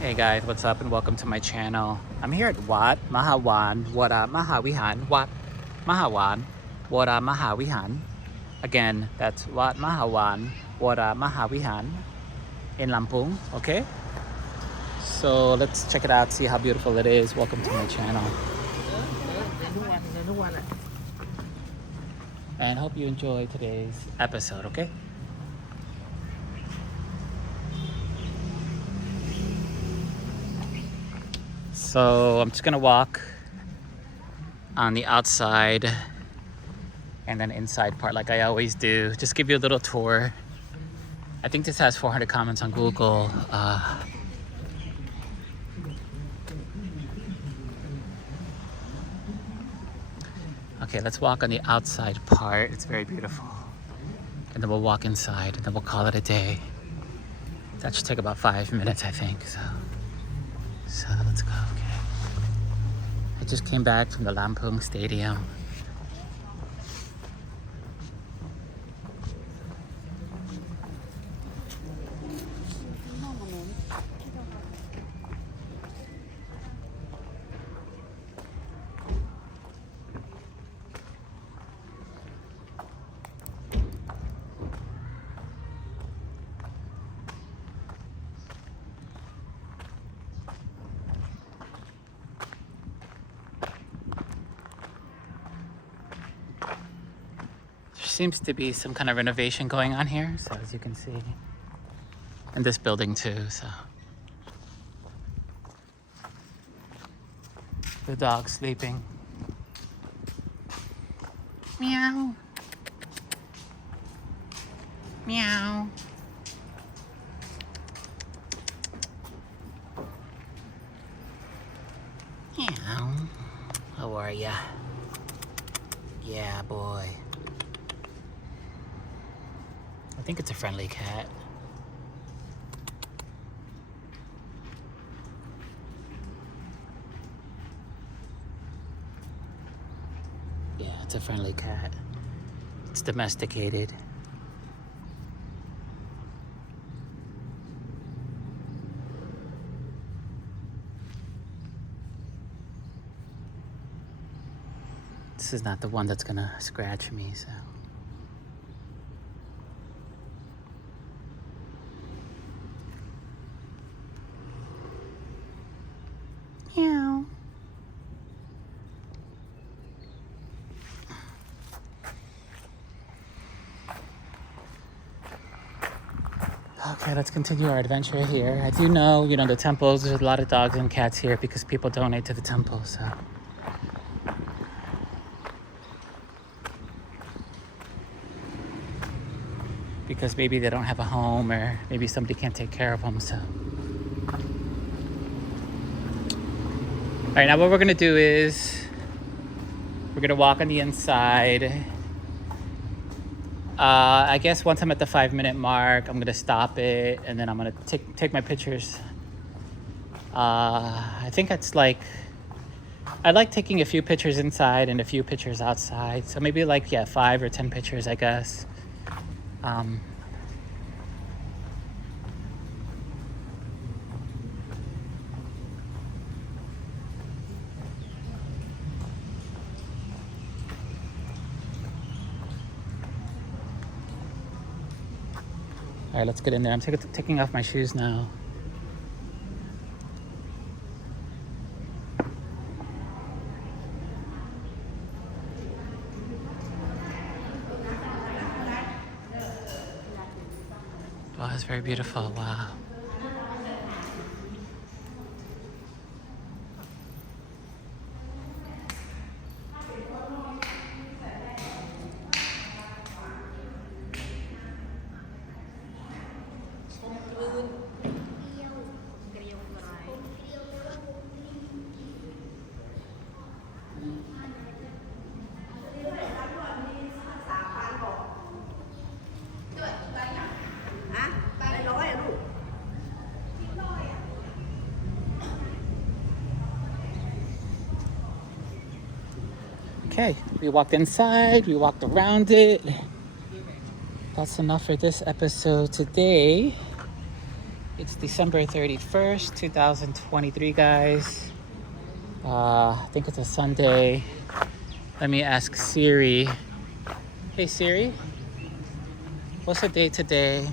Hey guys, what's up and welcome to my channel. I'm here at Wat Mahawan Wat Mahawan Woramahawihan. Again, that's Wat Mahawan Woramahawihan in Lampung, okay? So let's check it out, see how beautiful it is. Welcome to my channel. And hope you enjoy today's episode, okay? So I'm just gonna walk on the outside and then inside part like I always do. Just give you a little tour. I think this has 400 comments on Google. Okay, let's walk on the outside part. It's very beautiful. And then we'll walk inside and then we'll call it a day. That should take about 5 minutes, I think. So let's go, okay. I just came back from the Lampung Stadium. Seems to be some kind of renovation going on here, so as you can see, and this building too. So the dog's sleeping. Meow, meow. Meow. How are ya? Yeah, boy. I think it's a friendly cat. Yeah, it's a friendly cat. It's domesticated. This is not the one that's gonna scratch me, so. Meow. Okay, let's continue our adventure here. I do know, the temples, there's a lot of dogs and cats here because people donate to the temple, so. Because maybe they don't have a home or maybe somebody can't take care of them, so. All right, now what we're gonna do is we're gonna walk on the inside. I guess once I'm at the 5-minute mark, I'm gonna stop it and then I'm gonna take my pictures. I think it's like, I like taking a few pictures inside and a few pictures outside. So maybe 5 or 10 pictures, I guess. All right, let's get in there. I'm taking off my shoes now. Wow, it's very beautiful. Wow. Okay, we walked inside, we walked around it. That's enough for this episode today. It's December 31st, 2023, guys. I think it's a Sunday. Let me ask Siri. Hey Siri, what's the date today?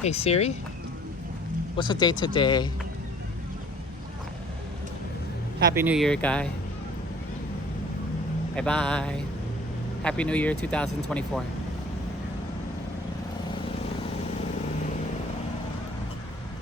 Hey Siri, what's the date today? Happy New Year, guy. Bye bye. Happy New Year 2024.